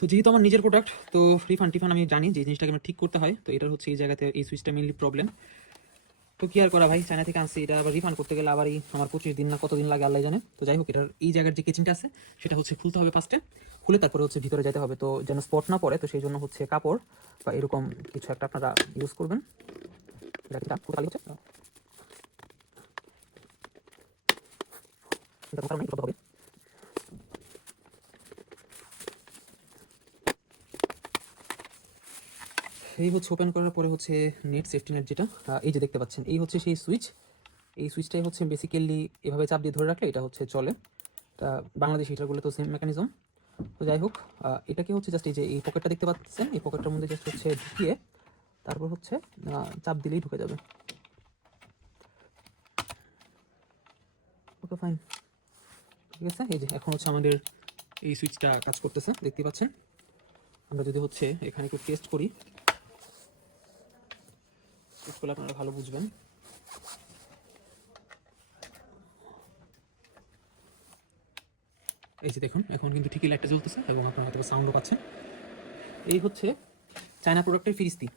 তো যেহেতু আমার নিজের প্রোডাক্ট, তো রিফান্ড টিফান্ড আমি জানি যে জিনিসটাকে আমার ঠিক করতে হয়। তো এটার হচ্ছে এই জায়গাতে এই সুইচটা মেনলি প্রবলেম। তো কি আর করা ভাই, চায়না থেকে আনছি, এটা আবার রিফান্ড করতে গেলে আবারই আমার 25 দিন না কতদিন লাগে আল্লাহ জানে। তো যাই হোক, এটার এই জায়গার যে কেচিংটা আছে সেটা হচ্ছে খুলতে হবে ফার্স্টে, খুলে তারপরে হচ্ছে ভিতরে যেতে হবে। তো যেন স্পট না পড়ে, তো সেই জন্য হচ্ছে কাপড় বা এরকম কিছু একটা আপনারা ইউজ করবেন। এটা যেটা খুলে হচ্ছে এটা কারণে করতে হবে। এই হচ্ছে ওপেন করার পরে হচ্ছে নেট, সেফটি নেট যেটা এই যে দেখতে পাচ্ছেন, এই হচ্ছে সেই সুইচ। এই সুইচটাই হচ্ছে বেসিক্যালি এভাবে চাপ দিয়ে ধরে রাখলে এটা হচ্ছে চলে। তা বাংলাদেশি হিটারগুলো তো সেম মেকানিজম। তো যাই হোক, এটাকে হচ্ছে জাস্ট এই যে এই পকেটটা দেখতে পাচ্ছেন, এই পকেটটার মধ্যে জাস্ট হচ্ছে ঢুকিয়ে তারপর হচ্ছে চাপ দিলেই ঢুকে যাবে। ওকে ফাইন, ঠিক আছে। এই যে এখন হচ্ছে আমাদের এই সুইচটা কাজ করতেছে দেখতে পাচ্ছেন। আমরা যদি হচ্ছে এখানে একটু টেস্ট করি, টেস্ট করলে আপনারা ভালো বুঝবেন। এই যে দেখুন, এখন কিন্তু ঠিকই লাইটটা জ্বলতেছে এবং আপনারা হয়তো সাউন্ডও পাচ্ছেন। এই হচ্ছে চায়না প্রোডাক্টের ফিরিস্তি।